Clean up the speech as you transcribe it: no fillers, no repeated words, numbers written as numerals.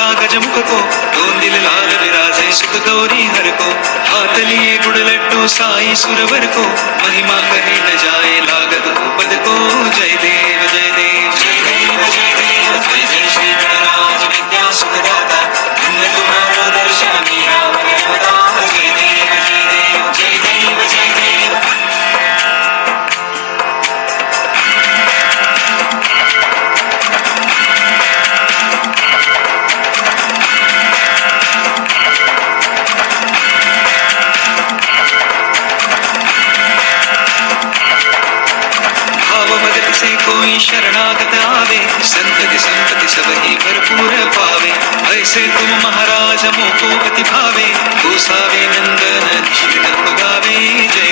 ऐसा गजमुख को, तोंदिल लाल विराजे सुख गौरी हर को, हाथ लिए गुड़ लड्डू साई सुरवर को, महिमा कहे न जाए लागत पद को। जय देव जय देव जय देव जय देव जय जय श्री गणराज विद्या सुखदाता, धन्य तुम्हारा दर्शन मीरा मन रमता। जय देव जय देव जय देव जय देव। से कोई शरणागत आवे, संतति संपत्ति सब ही भरपूर पावे। ऐसे तुम महाराज मोको अति भावे, गोसावे नंदन निशित गावे। जय